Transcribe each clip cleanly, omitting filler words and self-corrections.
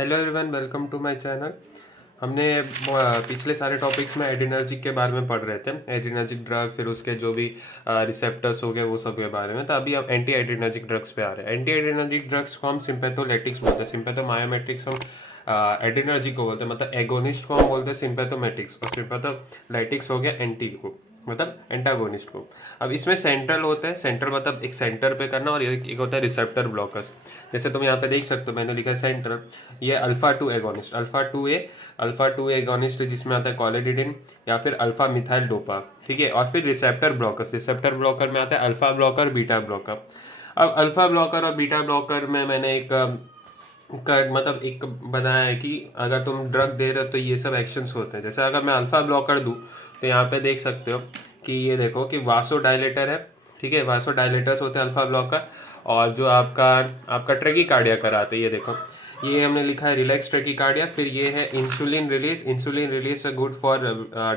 Hello everyone, welcome to my channel. हमने पिछले सारे टॉपिक्स में एड्रेनर्जिक के बारे में पढ़ रहे थे। एड्रेनर्जिक ड्रग, फिर उसके जो भी रिसेप्टर्स हो गए वो सब के बारे में। तो अभी अब एंटी एड्रेनर्जिक ड्रग्स पे आ रहे हैं। एंटी एड्रेनर्जिक ड्रग्स को हम सिंपैथोलेटिक्स बोलते हैं, सिंपैथोमायोमेट्रिक्स हम एड्रेनर्जिक को बोलते हैं, मतलब एगोनिस्ट को हम बोलते हैं सिंपैथोमेटिक्स, और सिंपैथोलाइटिक्स हो गया एंटी को, मतलब एंटागोनिस्ट को। अब इसमें सेंट्रल होता है, सेंट्रल मतलब एक सेंटर पे करना, और एक होता है रिसेप्टर ब्लॉकर्स। जैसे तुम यहाँ पे देख सकते हो, मैंने लिखा है सेंट्रल, ये alpha 2 agonist, alpha two agonist जिसमें आता है कोलेडिडिन या फिर अल्फा मिथाइल डोपा, ठीक है। और फिर रिसेप्टर ब्लॉकर्स, रिसेप्टर ब्लॉकर में आता है अल्फा ब्लॉकर, बीटा ब्लॉकर। अब अल्फा ब्लॉकर और बीटा ब्लॉकर में मैंने मतलब एक बनाया है कि अगर तुम ड्रग दे रहे हो तो ये सब एक्शंस होते हैं। जैसे अगर मैं अल्फा ब्लॉकर दूँ तो यहाँ पे देख सकते हो कि ये देखो कि वासोडाइलेटर है, ठीक है। वासोडाइलेटर्स होते हैं अल्फा ब्लॉकर। और जो आपका आपका ट्रेकिकार्डिया कराते हैं, ये देखो, ये हमने लिखा है रिलैक्स ट्रेकिकार्डिया। फिर ये है insulin release good for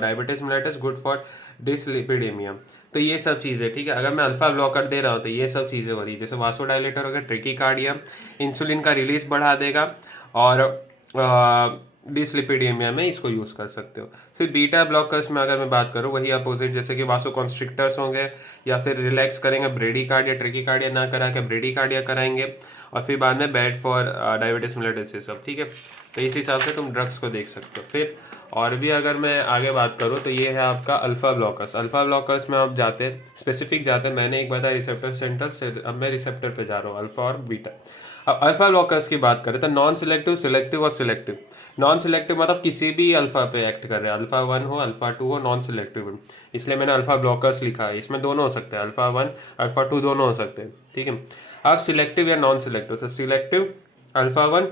diabetes mellitus, good for dyslipidemia. तो ये सब चीज़ें, ठीक है। अगर मैं अल्फा ब्लॉकर दे रहा हूँ तो ये सब चीज़ें हो रही है। जैसे वासोडाइलेटर हो गया, ट्रेकिकार्डिया, इंसुलिन का रिलीज बढ़ा देगा, और डिसलिपिडेमिया में इसको यूज़ कर सकते हो। फिर बीटा ब्लॉकर्स में अगर मैं बात करूँ, वही अपोजिट, जैसे कि वासोकॉन्स्ट्रिक्टर्स होंगे, या फिर रिलैक्स करेंगे ब्रेडिकार्डिया, ट्रेकिकार्डिया ना करा के ब्रेडिकार्डिया कराएंगे, और फिर बाद में बैड फॉर डायबिटीज मेलिटस, ये सब, ठीक है। तो इस हिसाब से तुम ड्रग्स को देख सकते हो। फिर और भी अगर मैं आगे बात करूँ तो ये है आपका अल्फा ब्लॉकर्स। अल्फा ब्लॉकर्स में आप जाते स्पेसिफिक जाते हैं, मैंने एक बताया रिसेप्टर सेंटर से, अब मैं रिसेप्टर पे जा रहा हूँ, अल्फा और बीटा। अब अल्फा ब्लॉकर्स की बात करें तो नॉन सिलेक्टिव, सिलेक्टिव और सिलेक्टिव। नॉन सिलेक्टिव मतलब किसी भी अल्फा पे एक्ट कर रहे हैं, अल्फा 1 हो, अल्फा 2 हो, नॉन सिलेक्टिव हो, इसलिए मैंने अल्फा ब्लॉकर्स लिखा है। इसमें दोनों हो सकते हैं, अल्फा 1 अल्फा 2 दोनों हो सकते हैं, ठीक है। अब सिलेक्टिव या नॉन सिलेक्टिव, तो सिलेक्टिव अल्फा 1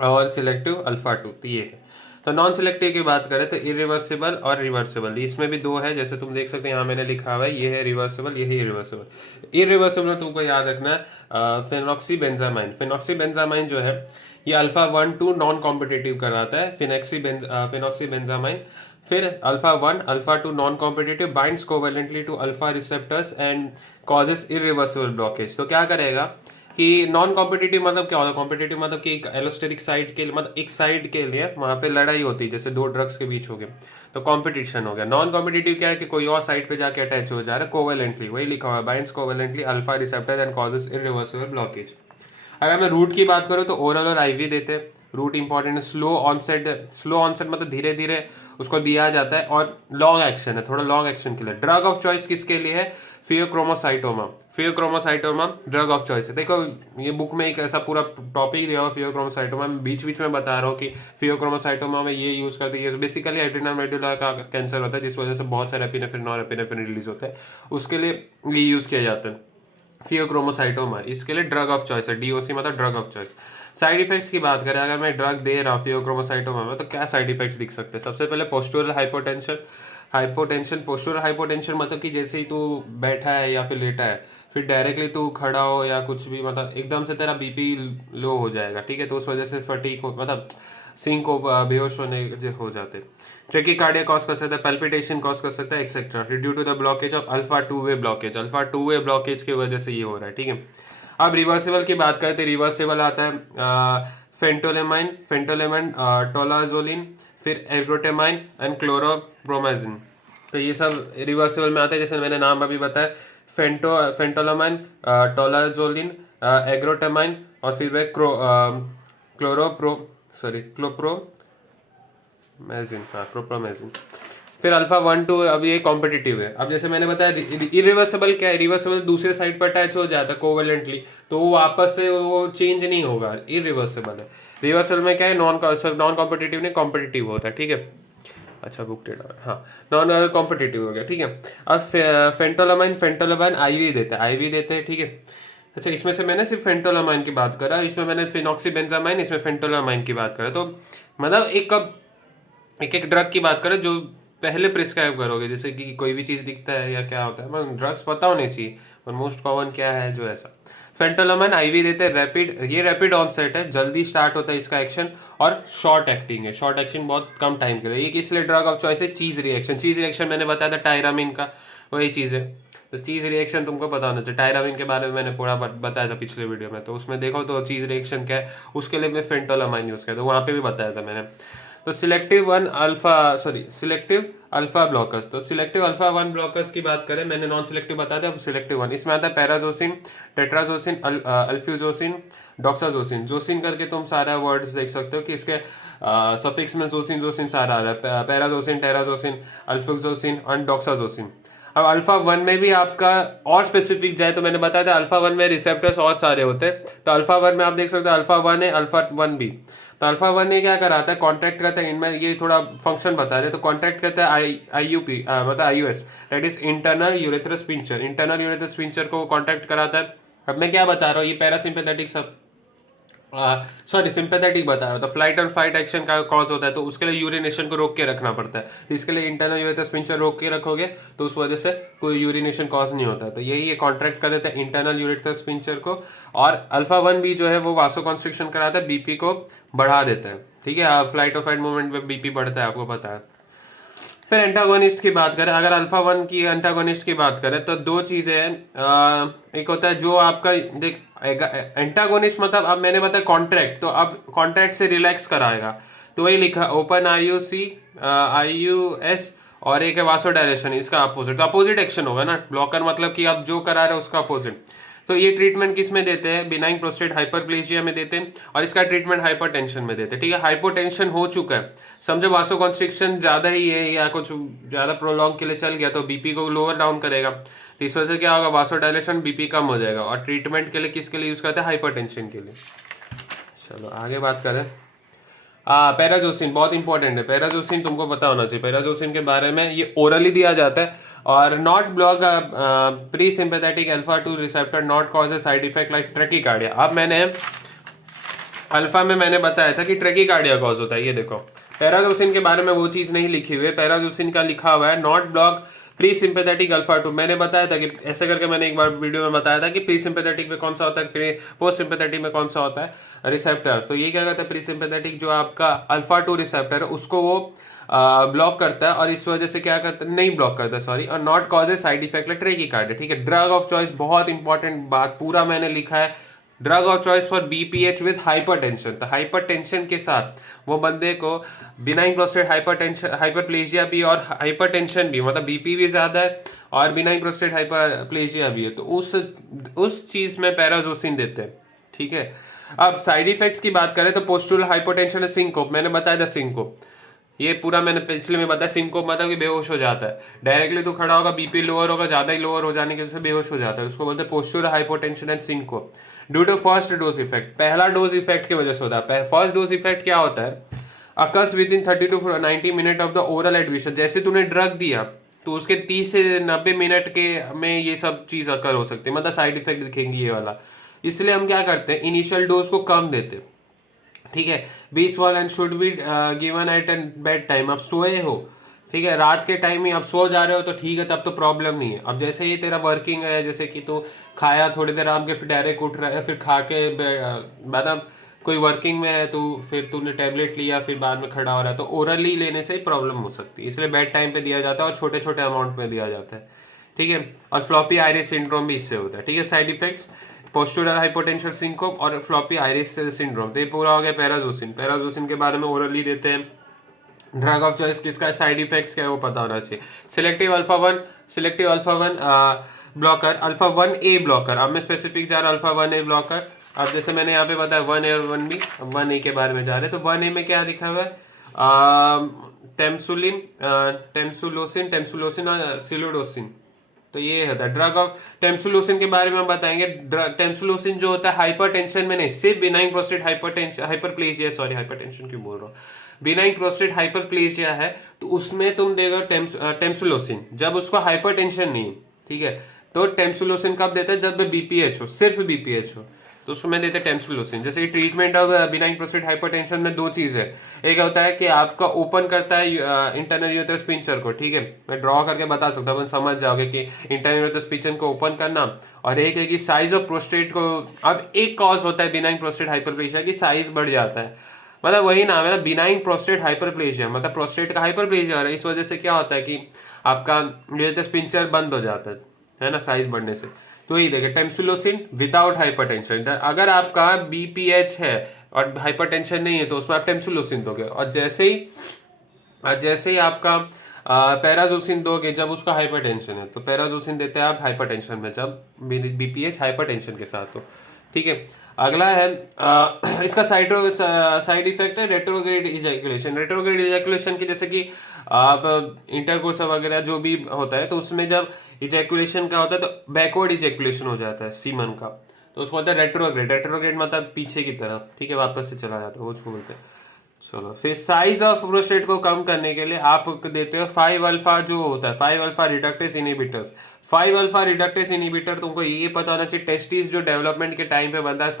और सिलेक्टिव अल्फा 2, तो ये है। तो नॉन सिलेक्टिव की बात करें तो इरिवर्सिबल और रिवर्सिबल, इसमें भी दो है। जैसे तुम देख सकते हैं यहाँ मैंने लिखा हुआ है, ये है रिवर्सिबल, ये है इरिवर्सिबल। इरिवर्सिबल तुमको याद रखना है फेनॉक्सीबेंजामाइन। फेनॉक्सीबेंजामाइन जो है ये अल्फा 1 2 नॉन कॉम्पिटिटिव कराता है, फेनॉक्सीबेंजामाइन। फिर alpha 1 alpha 2 non competitive binds covalently to alpha receptors and causes irreversible blockage. तो क्या करेगा कि नॉन कॉम्पिटिटिव मतलब क्या होता है, कॉम्पिटिटिव मतलब कि एक एलोस्टेरिक साइड के लिए, मतलब एक साइड के लिए वहां पे लड़ाई होती है, जैसे दो ड्रग्स के बीच हो गए तो कंपटीशन हो गया। नॉन कॉम्पिटिटिव क्या है कि कोई और साइड पे जाके अटैच हो जा रहा है, कोवेलेंटली, वही लिखा हुआ है, binds covalently alpha receptor and causes irreversible blockage. अगर मैं रूट की बात करूँ तो ओरल और आईवी देते हैं। रूट इंपॉर्टेंट है, स्लो ऑनसेट मतलब धीरे धीरे उसको दिया जाता है, और लॉन्ग एक्शन है, थोड़ा लॉन्ग एक्शन के लिए। ड्रग ऑफ चॉइस किसके लिए है? Pheochromocytoma. Pheochromocytoma drug of choice है। देखो ये बुक में एक ऐसा पूरा टॉपिक दिया हुआ फियोक्रोमोसाइटोमा में, बीच बीच में बता रहा हूँ कि फियोक्रोमोसाइटोमा में ये यूज करते हैं। बेसिकली एड्रेनल मेडुला का कैंसर होता है, जिस वजह से बहुत सारे एपिनेफ्रिन नॉरएपिनेफ्रिन रिलीज होता है, उसके लिए ये यूज किया जाता है फियोक्रोमोसाइटोमा। इसके लिए ड्रग ऑफ चॉइस है, डीओसी मतलब drug of choice. Side effects की बात करें, अगर मैं ड्रग दे रहा हूँ फियोक्रोमोसाइटोमा में तो क्या साइड इफेक्ट्स दिख सकते हैं? सबसे पहले पोस्टुरल हाइपोटेंशन पोस्टुरल हाइपोटेंशन मतलब कि जैसे ही तू बैठा है या फिर लेटा है, फिर डायरेक्टली तू खड़ा हो या कुछ भी, मतलब एकदम से तेरा बीपी लो हो जाएगा, ठीक है। तो उस वजह से फटीक हो, मतलब सिंक को बेहोश होने हो जाते। ट्रेकिकार्डिया कॉज कर सकता है, पैल्पिटेशन कॉज कर सकता है, etcetera, due to the blockage of alpha 2 वे ब्लॉकेज। अल्फा 2 वे ब्लॉकेज की वजह से ये हो रहा है, ठीक है। अब रिवर्सिबल की बात करें तो रिवर्सिबल आता है फेंटोलेमाइन, टोलाजोलिन, फिर एर्गोटेमाइन एंड क्लोरोब्रोमाजिन। तो ये सब रिवर्सिबल में आते हैं, जैसे मैंने नाम अभी बताया, फेंटोलेमाइन, टोलाजोलिन, एग्रोटेमाइन, और फिर वे क्लोप्रोमेजिन, हाँ क्लोप्रोमेजिन। फिर अल्फा 1 2, अब ये कॉम्पिटिटिव है। अब जैसे मैंने बताया इरिवर्सिबल क्या है, इरिवर्सिबल दूसरे साइड पर अटैच हो जाता है कोवेलेंटली, तो वो वापस से वो चेंज नहीं होगा, इरिवर्सिबल है। रिवर्सल में क्या है, नॉन कॉम्पिटिटिव नहीं कॉम्पिटिटिव होता है, ठीक है। अच्छा बुक डेटा, हाँ नॉन कॉम्पिटिटिव हो गया, ठीक है। अब फेंटोलामाइन आईवी देते हैं, ठीक है। अच्छा इसमें से मैंने सिर्फ फेंटोलामाइन की बात करा, इसमें मैंने फिनॉक्सीबेंजामाइन, इसमें फेंटोलामाइन की बात करा। तो मतलब एक एक ड्रग की बात करें जो पहले प्रिस्क्राइब करोगे, जैसे कि कोई भी चीज़ दिखता है या क्या होता है, मतलब ड्रग्स पता होने चाहिए, पर मोस्ट कॉमन क्या है जो ऐसा। फेंटोलामाइन आईवी देते हैं, रैपिड ऑनसेट है, जल्दी स्टार्ट होता है इसका एक्शन, और शॉर्ट एक्टिंग है, शॉर्ट एक्शन बहुत कम टाइम के लिए। ये किस लिए ड्रग ऑफ चॉइस है? चीज रिएक्शन मैंने बताया था टायरामिन का, वही चीज़ है। तो चीज़ रिएक्शन तुमको पता होना चाहिए। टायरामिन के बारे में मैंने पूरा बताया था पिछले वीडियो में, तो उसमें देखो तो चीज़ रिएक्शन क्या है, उसके लिए मैं फेंटोलामाइन यूज़ किया, तो वहाँ पे भी बताया था मैंने। तो सिलेक्टिव अल्फा ब्लॉकर्स, तो सिलेक्टिव अल्फा 1 ब्लॉकर्स की बात करें, मैंने नॉन सिलेक्टिव बताया था, अब सिलेक्टिव 1 इसमें आता है पैराजोसिन, टेट्राजोसिन, अल्फ्यूजोसिन, डॉक्साजोसिन। जोसिन करके तुम सारा वर्ड्स देख सकते हो कि इसके सफिक्स में जोसिन जोसिन सारा आ रहा है, पैराजोसिन, टेराजोसिन, अल्फ्यूजोसिन और डॉक्साजोसिन। अब अल्फा 1 में भी आपका और स्पेसिफिक जाए तो मैंने बताया था अल्फा 1 में रिसेप्टर्स और सारे होते हैं, तो अल्फा 1 में आप देख सकते हो अल्फा 1 है, अल्फा 1 भी। तो अल्फा 1 ये क्या कराता है, कॉन्ट्रैक्ट करता है, इनमें ये थोड़ा फंक्शन बता रहे, तो कॉन्ट्रैक्ट करता है IUP मतलब IUS, that is internal urethral sphincter, internal urethral sphincter को कॉन्ट्रैक्ट कराता है। अब मैं क्या बता रहा हूँ, ये पैरासिम्पैथेटिक सब सिंपैथेटिक बता रहा था, फ्लाइट और फाइट एक्शन का कॉज होता है, तो उसके लिए यूरिनेशन को रोक के रखना पड़ता है, तो इसके लिए इंटरनल यूरेथ्रस पिंचर रोक के रखोगे तो उस वजह से कोई यूरिनेशन कॉज नहीं होता है, तो यही ये कॉन्ट्रैक्ट कर देते हैं इंटरनल यूरेथ्रस पिंचर को। और अल्फा 1 भी जो है वो वासो कॉन्स्ट्रिक्शन कराता है, बीपी को बढ़ा देता है, ठीक है, फ्लाइट और फाइट मूवमेंट में बीपी बढ़ता है, आपको पता है। फिर एंटागोनिस्ट की बात करें, अगर अल्फा 1 की एंटागोनिस्ट की बात करें तो दो चीजें हैं, एक होता है जो आपका देख एंटागोनिस्ट मतलब अब मैंने बताया कॉन्ट्रैक्ट, तो अब कॉन्ट्रैक्ट से रिलैक्स कराएगा, तो वही लिखा ओपन IUS, और एक है वासोडायलेशन, इसका अपोजिट, तो अपोजिट एक्शन होगा ना, ब्लॉकर मतलब कि आप जो करा रहे हो उसका अपोजिट। तो ये ट्रीटमेंट किस में देते हैं, बिनाइन प्रोस्टेट हाइपरप्लेजिया में देते हैं, और इसका ट्रीटमेंट हाइपरटेंशन में देते हैं, ठीक है। हाइपोटेंशन हो चुका है, समझो वासो कॉन्स्ट्रिक्शन ज्यादा ही है या कुछ ज्यादा प्रोलॉन्ग के लिए चल गया, तो बीपी को लोअर डाउन करेगा, तो इस वजह से क्या होगा, वासोडायलेशन, बीपी कम हो जाएगा। और ट्रीटमेंट के लिए किसके लिए यूज करते हैं, हाइपरटेंशन के लिए। चलो आगे बात करें, पैराजोसिन बहुत इंपॉर्टेंट है, पैराजोसिन तुमको पता होना चाहिए, पैराजोसिन के बारे में, ये ओरली दिया जाता है, और not block pre sympathetic alpha 2 receptor, not cause A side effect like tachycardia. अब मैंने अल्फा में मैंने बताया था कि ट्रैकीकार्डिया कॉज होता है, ये देखो पैराजोसिन के बारे में वो चीज नहीं लिखी हुई है, पैराजोसिन का लिखा हुआ है not block pre sympathetic alpha 2। मैंने बताया था कि ऐसे करके मैंने एक बार वीडियो में बताया था कि प्री सिंपैथेटिक में कौन सा होता है, पोस्ट सिंपैथेटिक में कौन सा होता है रिसेप्टर। तो ये क्या कहता है, प्री सिंपैथेटिक जो आपका अल्फा 2 रिसेप्टर है उसको वो ब्लॉक करता है, और इस वजह से क्या करता है, नहीं ब्लॉक करता सॉरी, और not cause A side effect like tachycardia, ठीक है। ड्रग ऑफ चॉइस बहुत इंपॉर्टेंट बात, पूरा मैंने लिखा है, drug of choice for BPH with hypertension, तो हाइपरटेंशन के साथ वो बंदे को बिनाइन प्रोस्टेट हाइपरटेंशन, हाइपरप्लेजिया भी और हाइपरटेंशन भी, मतलब बीपी भी ज्यादा है और बिनाइन प्रोस्टेट हाइपरप्लेजिया भी है, तो उस चीज में पैराजोसिन देते हैं, ठीक है। अब साइड इफेक्ट्स की बात करें तो पोस्टुरल हाइपोटेंशन है सिंकोप, मैंने बताया था सिंकोप, ये पूरा मैंने पिछले में बताया, सिंकोप मतलब कि बेहोश हो जाता है, डायरेक्टली तो खड़ा होगा, बीपी लोअर होगा, ज्यादा ही लोअर हो जाने की वजह से बेहोश हो जाता है, उसको बोलते हैं postural hypotension and syncope due to first dose effect, पहला डोज इफेक्ट की वजह से होता है। फर्स्ट डोज इफेक्ट क्या होता है, occurs with in 30 to 90 minute of the oral admission, जैसे तूने ड्रग दिया तो उसके 30 से 90 मिनट के में ये सब चीज अकर हो सकती है, मतलब साइड इफेक्ट दिखेंगी ये वाला, इसलिए हम क्या करते हैं, इनिशियल डोज को कम देते, ठीक है। 20 वाल and should be given at an bed time, अब सोए हो, ठीक है, रात के टाइम ही आप सो जा रहे हो तो ठीक है, तब तो प्रॉब्लम नहीं है। अब जैसे ये तेरा वर्किंग है, जैसे कि तू खाया थोड़ी देर आराम के फिर डायरेक्ट उठ रहा है, फिर खा के मतलब कोई वर्किंग में है, तो फिर तूने टैबलेट लिया फिर बाद में खड़ा हो रहा है, तो ओरली लेने से ही प्रॉब्लम हो सकती है, इसलिए बेड टाइम पे दिया जाता है और छोटे छोटे अमाउंट में दिया जाता है, ठीक है। और फ्लॉपी आइरिस सिंड्रोम भी इससे होता है, ठीक है। साइड इफेक्ट्स पोस्टुरल हाइपोटेंशियल सिंकोप और फ्लॉपी आइरिस सिंड्रोम, तो ये पूरा हो गया पैराजोसिन। पैराजोसिन के बारे में ओरली देते हैं, ड्रग ऑफ चॉइस किसका, साइड इफेक्ट्स क्या है वो पता होना चाहिए। Selective alpha 1 blocker, alpha 1A blocker, अब मैं स्पेसिफिक जा रहा हूँ अल्फा 1A ब्लॉकर। अब जैसे मैंने यहाँ पे बताया 1A और 1B, अब 1A के बारे में जा रहे हैं, तो 1A में क्या लिखा हुआ है, टेम्सुलोसिन और सिलोडोसिन, तो ये होता है ड्रग ऑफ टेम्सुलोसिन के बारे में हम बताएंगे। टेम्सुलोसिन जो होता है हाइपरटेंशन में नहीं, सिर्फ benign prostate hyperplasia, sorry hypertension क्यों बोल रहा हूँ, बिनाइन प्रोस्टेट हाइपरप्लेजिया है तो उसमें तुम देगा टेम्सुलोसिन, जब उसको हाइपरटेंशन नहीं, ठीक है, तो टेम्सुलोसिन कब देते हैं, जब BPH हो, सिर्फ BPH हो, तो उसमें देते हैं टेम्सुलोसिन। जैसे treatment of benign prostate hypertension में दो चीज है, एक होता है कि आपका ओपन करता है इंटरनल यूरेथ्रस पिंचर को, ठीक है, मैं ड्रॉ करके बता सकता हूँ, समझ जाओगे कि इंटरनल यूरेथ्रस पिंचर को ओपन करना, और एक है कि साइज ऑफ प्रोस्टेट को, अब एक कॉज होता है बिनाइन प्रोस्टेट हाइपरप्लेजिया की साइज बढ़ जाता है, मतलब वही नाम है बिनाइन प्रोस्टेट हाइपरप्लेजिया, मतलब प्रोस्टेट का हाइपरप्लेजिया हो रहा है, इस वजह से क्या होता है कि आपका यूरेथ्रस पिंचर बंद हो जाता है, है ना, साइज बढ़ने से। तो यही देखे टेम्सुलोसिन विदाउट हाइपरटेंशन, अगर आपका बीपीएच है और हाइपरटेंशन नहीं है तो उसमें आप टेम्सुलोसिन दोगे। और जैसे ही आपका पैराजोसिन दोगे जब उसका हाइपरटेंशन है, तो पैराजोसिन देते हैं आप हाइपरटेंशन में जब बीपीएच हाइपरटेंशन के साथ हो। ठीक है, अगला है इसका साइड इफेक्ट है रेट्रोग्रेड इजैकुलेशन। रेट्रोग्रेड इजैकुलेशन की जैसे कि आप इंटरकोर्स वगैरह जो भी होता है तो उसमें जब इजैकुलेशन का होता है तो बैकवर्ड इजैकुलेशन हो जाता है सीमन का, तो उसको होता है रेट्रोग्रेड। रेट्रोग्रेड मतलब पीछे की तरफ, ठीक है, वापस से चला जाता है, वो बोलते हैं। चलो, फिर साइज ऑफ प्रोस्टेट को कम करने के लिए आप देते हो 5 अल्फा जो होता है 5 alpha reductase inhibitors. 5 alpha reductase inhibitor तुमको ये पता होना चाहिए टेस्टिस जो डेवलपमेंट के टाइम पे बनता है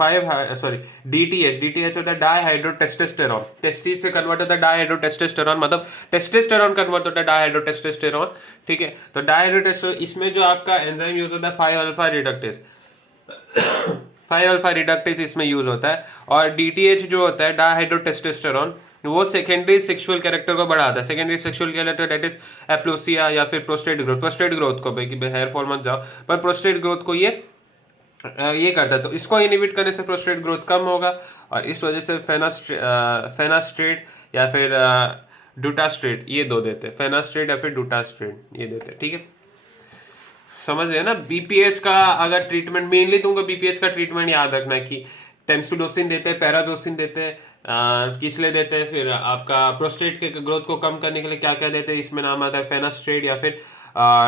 डीटीएच होता है डाईहाइड्रोटेस्टोस्टेरॉन। टेस्टिस से कन्वर्ट होता है डाईहाइड्रोटेस्टोस्टेरॉन, मतलब टेस्टोस्टेरॉन कन्वर्ट होता है डाईहाइड्रोटेस्टोस्टेरॉन। ठीक है, तो डाईहाइड्रोटेस्टोस्टेरॉन इसमें जो आपका एंजाइम यूज होता है 5 अल्फा रिडक्टेस 5 अल्फा रिडक्टेज इसमें यूज होता है। और डीटीएच जो होता है डाईहाइड्रोटेस्टोस्टेरॉन, वो सेकेंडरी सेक्सुअल कैरेक्टर को बढ़ाता है। Secondary sexual character that is एप्लोसिया या फिर प्रोस्टेट ग्रोथ को, भाई हेयर फॉल मत जाओ, पर प्रोस्टेट ग्रोथ को ये करता है। तो इसको इनहिबिट करने से प्रोस्टेट ग्रोथ कम होगा और इस वजह से फेनास्ट्रेट या फिर डूटास्ट्रेट ये दो देते हैं, फेनास्ट्रेट या फिर डूटास्ट्रेट ये देते हैं। ठीक है, समझ गए ना। बीपीएच का अगर ट्रीटमेंट, मेनली तुमको बीपीएच का ट्रीटमेंट याद रखना है कि टेम्सुडोसिन देते हैं, पैराजोसिन देते हैं, किसले देते हैं, फिर आपका प्रोस्टेट के ग्रोथ को कम करने के लिए क्या क्या देते हैं, इसमें नाम आता है फेनास्ट्रेट या फिर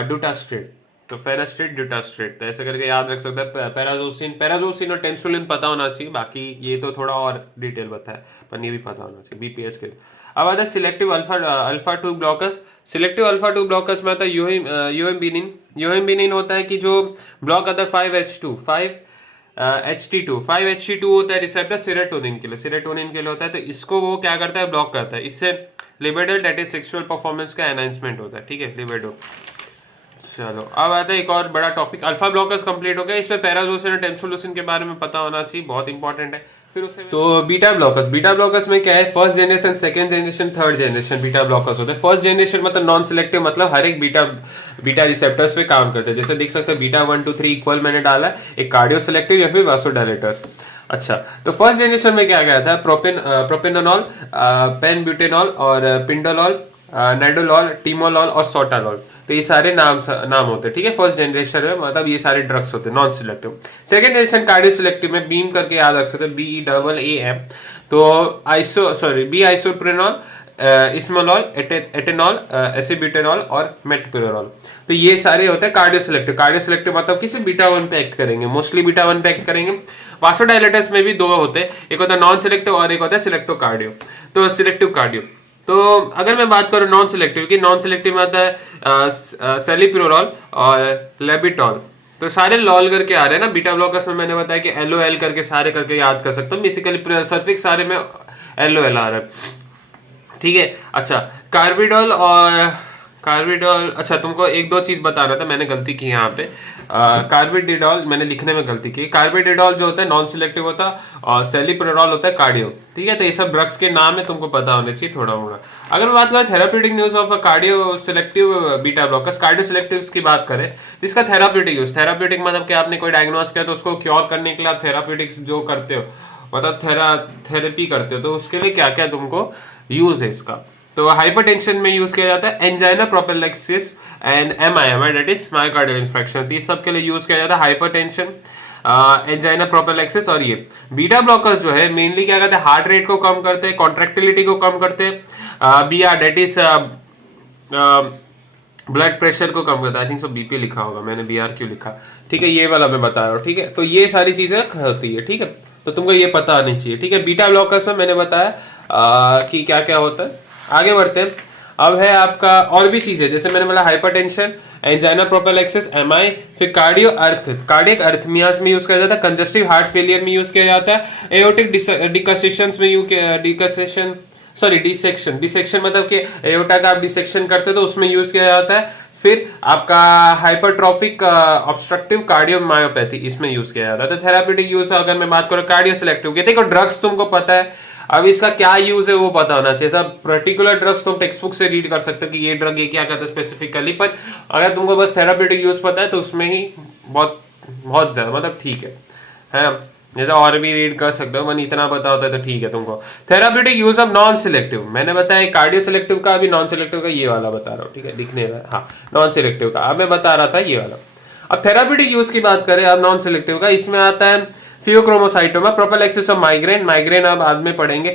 डूटास्ट्रेट। तो फेनास्ट्रेट डूटास्ट्रेट, तो ऐसे करके याद रख सकते हैं। पैराजोसिन और टेम्सुलिन पता होना चाहिए, बाकी ये तो थोड़ा और डिटेल बताया, पर ये भी पता होना चाहिए बीपीएच के। अब आता है selective alpha 2 blockers. Selective alpha 2 blockers में आता है यूहेम्बिनिन होता है कि जो ब्लॉक आता है 5HT2 होता है रिसेप्टर सेरोटोनिन के लिए होता है। तो इसको वो क्या करता है, ब्लॉक करता है। इससे libido that is sexual performance का एनहांसमेंट होता है। ठीक है, लिबिडो। चलो, अब आता है एक और बड़ा टॉपिक, अल्फा ब्लॉकर्स कंप्लीट हो गया। इसमें पैराजोसिन और टेम्सुलोसिन के बारे में पता होना चाहिए, बहुत इंपॉर्टेंट है। फिर उससे तो बीटा ब्लॉकर्स में क्या है, first generation, second generation, third generation beta blockers होते हैं। फर्स्ट जनरेशन मतलब नॉन सिलेक्टिव, मतलब हर एक बीटा रिसेप्टर्स पे काम करते हैं। जैसे देख सकते हैं बीटा 1 2 3 इक्वल मैंने डाला है, एक कार्डियो सिलेक्टिव या फिर वासोडाइलेटर्स। अच्छा, तो फर्स्ट जनरेशन में क्या गया था, प्रोपेनोनॉल, पेनब्यूटेनॉल और पिंडोलॉल, नाइडोलॉल, टीमोलॉल और सोटालॉल। तो ये सारे नाम होते हैं। ठीक है, फर्स्ट जनरेशन में मतलब ये सारे ड्रग्स होते हैं non selective. Second generation cardio selective में बीम करके याद रख सकते हैं, BEAAM। तो बी आइसोप्रेनॉल, इस्मोलॉल, एटेनॉल, एसिब्यूटेनॉल और मेटप्रोरॉल। तो ये सारे होते हैं कार्डियो सिलेक्टिव मतलब किसी बीटा 1 पे एक्ट करेंगे, मोस्टली बीटा 1 पे एक्ट करेंगे। वासोडाइलेटर्स में भी दो होते हैं, एक होता है नॉन सिलेक्टिव और एक होता है सिलेक्टिव कार्डियो। तो सिलेक्टिव कार्डियो, तो अगर मैं बात करूं नॉन सिलेक्टिव की, नॉन सिलेक्टिव में आता है सेलिप्रोलॉल और लेबिटॉल। तो सारे लॉल करके आ रहे हैं ना, बीटा ब्लॉकर्स में मैंने बताया कि LOL करके सारे करके याद कर सकता हूँ। बेसिकली सल्फिक सारे में LOL आ रहा है। ठीक है, अच्छा, कार्बिडोल। अच्छा, तुमको एक दो चीज बताना था, मैंने गलती की यहाँ पे। कार्बिडिडॉल मैंने लिखने में गलती की। कार्बिडिडॉल जो होता है नॉन सिलेक्टिव होता है और सेलिप्रोलॉल होता है कार्डियो। ठीक है, तो ये सब ड्रग्स के नाम है, तुमको पता होने चाहिए थोड़ा मोड़ा। अगर मैं बात करें therapeutic use of cardio selective beta blockers, cardio selective की बात करें तो इसका थेराप्यूटिक मतलब कि आपने कोई डायग्नोस किया तो उसको क्योर करने के लिए आप थेराप्यूटिक्स जो करते हो, मतलब थेरेपी करते हो, तो उसके लिए क्या क्या तुमको यूज है इसका। तो हाइपरटेंशन में यूज किया जाता है angina prophylaxis and MIM that is myocardial infection. इस सब के लिए यूज किया जाता है हाइपरटेंशन, एंजाइना प्रोफिलैक्सिस। और ये बीटा ब्लॉकर्स जो है मेनली क्या करते हैं, हार्ट रेट को कम करते हैं, कॉन्ट्रैक्टिलिटी को कम करते हैं, BR that is blood pressure को कम करता है। आई थिंक सो BP लिखा होगा, मैंने BR क्यों लिखा। ठीक है, ये वाला मैं बता रहा हूँ। ठीक है, तो ये सारी चीजें होती है। ठीक है, तो तुमको ये पता आनी चाहिए। ठीक है, बीटा ब्लॉकर्स में मैंने बताया कि क्या क्या होता है। आगे बढ़ते हैं। अब है आपका और भी चीजें, जैसे मैंने बोला हाइपरटेंशन, एंजाइना प्रोफिलैक्सिस, MI, फिर कार्डियक अर्थमियास में यूज किया जाता है, कंजस्टिव हार्ट फेलियर में यूज किया जाता है, एओर्टिक डिसेक्शन मतलब कि एओर्टा का आप डिसेक्शन करते हो तो उसमें यूज किया जाता है। फिर आपका हाइपरट्रॉफिक ऑब्स्ट्रक्टिव कार्डियोमायोपैथी, इसमें यूज किया जाता है। तो थेराप्यूटिक यूज अगर मैं बात करूं कार्डियो सिलेक्टिव की, देखो ड्रग्स तुमको पता है अब इसका क्या यूज है वो पता होना चाहिए। सब पर्टिकुलर ड्रग्स तुम टेक्स्ट बुक से रीड कर सकते हो कि ये ड्रग ये क्या करता है स्पेसिफिकली, पर अगर तुमको बस थेराप्यूटिक यूज पता है तो उसमें ही बहुत बहुत ज्यादा मतलब ठीक है, नहीं तो और भी रीड कर सकते हो, मन इतना पता होता है तो ठीक है तुमको। Therapeutic use of non selective मैंने बताया, कार्डियो सिलेक्टिव का, अभी नॉन सिलेक्टिव का ये वाला बता रहा हूँ, ठीक है दिखने में, हाँ नॉन सिलेक्टिव का अब मैं बता रहा था ये वाला। अब थेराप्यूटिक यूज की बात करें अब नॉन सिलेक्टिव का, इसमें आता है pheochromocytoma, prophylaxis of migraine, migraine अब बाद में पढ़ेंगे,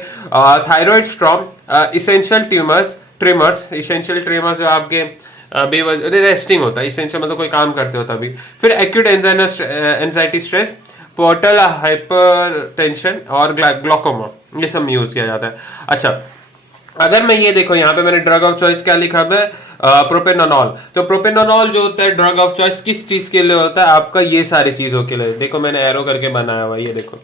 thyroid storm, essential tremors, essential tremors जो आपके रेस्टिंग होता है, इसेंशियल मतलब कोई काम करते हो तभी। फिर acute anxiety stress, portal hypertension और ग्लूकोमा, ये सब यूज किया जाता है। अच्छा अगर मैं ये देखो यहाँ पे मैंने ड्रग ऑफ चॉइस क्या लिखा है, प्रोपेनोनॉल। तो प्रोपेनोनॉल जो होता है ड्रग ऑफ चॉइस किस चीज के लिए होता है, आपका ये सारी चीजों के लिए। देखो मैंने एरो करके बनाया हुआ, ये देखो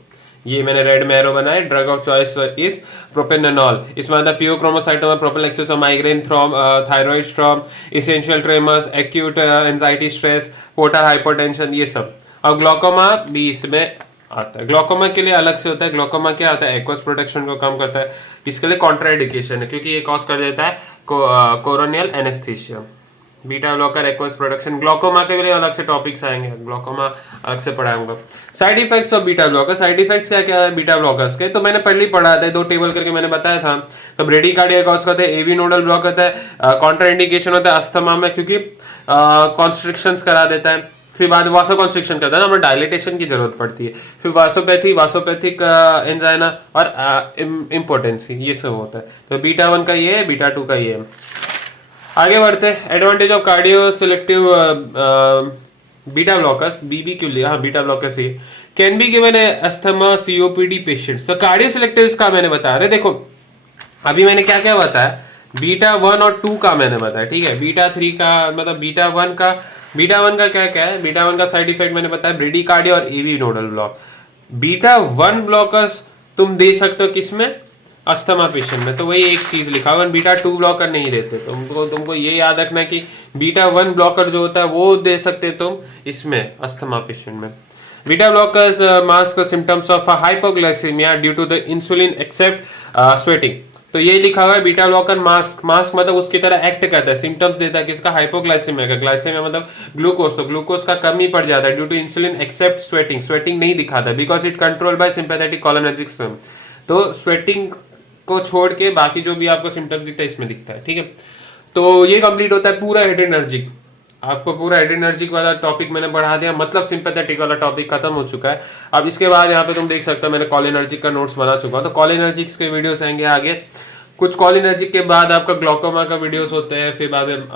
ये मैंने रेड में एरो बनाया, drug of choice is propranolol. इसमें आता है pheochromocytoma, prophylaxis of migraine, thyroid storm, essential tremors, acute anxiety stress, portal hypertension, ये सब। और ग्लूकोमा भी इसमें आता है। ग्लूकोमा के लिए अलग से होता है, ग्लूकोमा क्या आता है, एक्वस प्रोटेक्शन को कम करता है, इसके लिए कॉन्ट्राइंडिकेशन है क्योंकि ये कॉज कर देता है corneal anaesthesia. Beta blocker, aqueous protection, glaucoma के लिए अलग से टॉपिक्स आएंगे, ग्लूकोमा अलग से पढ़ाऊंगा। Side effects of beta blocker, side effects क्या क्या है बीटा ब्लॉकर्स के, तो मैंने पहले ही पढ़ा था, 2 टेबल करके मैंने बताया था। तो ब्रेडिकार्डिया कॉज करते हैं, एवी नोडल ब्लॉक होता है, कॉन्ट्राइंडिकेशन होता है अस्थमा में क्योंकि कॉन्स्ट्रिक्शंस करा देता है। फिर बाद वासो कॉन्स्ट्रिक्शन करता है ना, हमें डायलिटेशन की जरूरत पड़ती है। फिर वासोपैथिक एंजाइना और इम्पोर्टेंसी, ये सब होता है। तो बीटा 1 का ये है, बीटा 2 का ये है। आगे बढ़ते हैं, advantage of cardio selective beta blockers, BB क्यों लिया, हाँ बीटा ब्लॉकर्स ये can be given asthma COPD patients. तो कार्डियो सिलेक्टिव का मैंने बताया, अरे देखो अभी मैंने क्या क्या बताया, बीटा 1 और 2 का मैंने बताया, ठीक है। बीटा 3 का मतलब बीटा 1 का क्या क्या है, बीटा 1 का साइड इफेक्ट मैंने बताया, ब्रेडिकार्डिया और AV nodal block. Beta 1 blockers तुम दे सकते हो किसमें, अस्थमा पेशेंट में, तो वही एक चीज लिखा हुआ, बीटा 2 ब्लॉकर नहीं देते। तुमको ये याद रखना है कि बीटा 1 ब्लॉकर जो होता है वो दे सकते तुम इसमें अस्थमा पेशेंट में। Beta blockers mask symptoms of hypoglycemia due to the insulin except sweating. तो ये लिखा हुआ है बीटा ब्लॉकर मास्क मतलब उसकी तरह एक्ट करता है, सिम्टम्स देता है किसका, हाइपोग्लाइसीमिया का। ग्लाइसीमिया मतलब ग्लूकोज, तो ग्लूकोज का कमी पड़ जाता है due to insulin except sweating नहीं दिखाता because it control by sympathetic cholinergic system. तो स्वेटिंग को छोड़ के बाकी जो भी आपको सिम्टम्स दिखता है इसमें दिखता है, ठीक है। तो ये कंप्लीट होता है पूरा एड्रेनर्जिक, आपको पूरा एड्रेनर्जिक वाला टॉपिक मैंने बढ़ा दिया, मतलब सिंपैथेटिक वाला टॉपिक खत्म हो चुका है। अब इसके बाद यहाँ पे तुम देख सकते हो मैंने कॉलिनर्जिक का नोट्स बना चुका हूँ, तो कॉलिनर्जिक के वीडियोस आएंगे आगे। कुछ कॉलिनर्जिक के बाद आपका ग्लूकोमा का वीडियोस होते हैं, फिर बाद में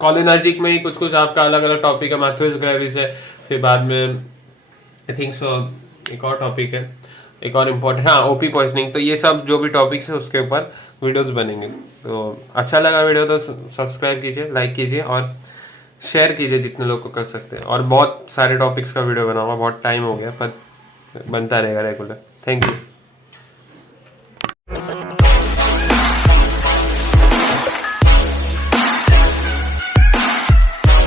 कॉलिनर्जिक में ही कुछ आपका अलग अलग टॉपिक है, मैथ्यूस ग्रेविस है, फिर बाद में आई थिंक सो एक और टॉपिक है, एक और इम्पोर्टेंट, हाँ ओपी पॉइजनिंग। तो ये सब जो भी टॉपिक्स है उसके ऊपर वीडियोस बनेंगे। तो अच्छा लगा वीडियो तो सब्सक्राइब कीजिए, लाइक कीजिए और शेयर कीजिए जितने लोग को कर सकते हैं। और बहुत सारे टॉपिक्स का वीडियो बनाऊंगा, बहुत टाइम हो गया पर बनता रहेगा रेगुलर। Thank you.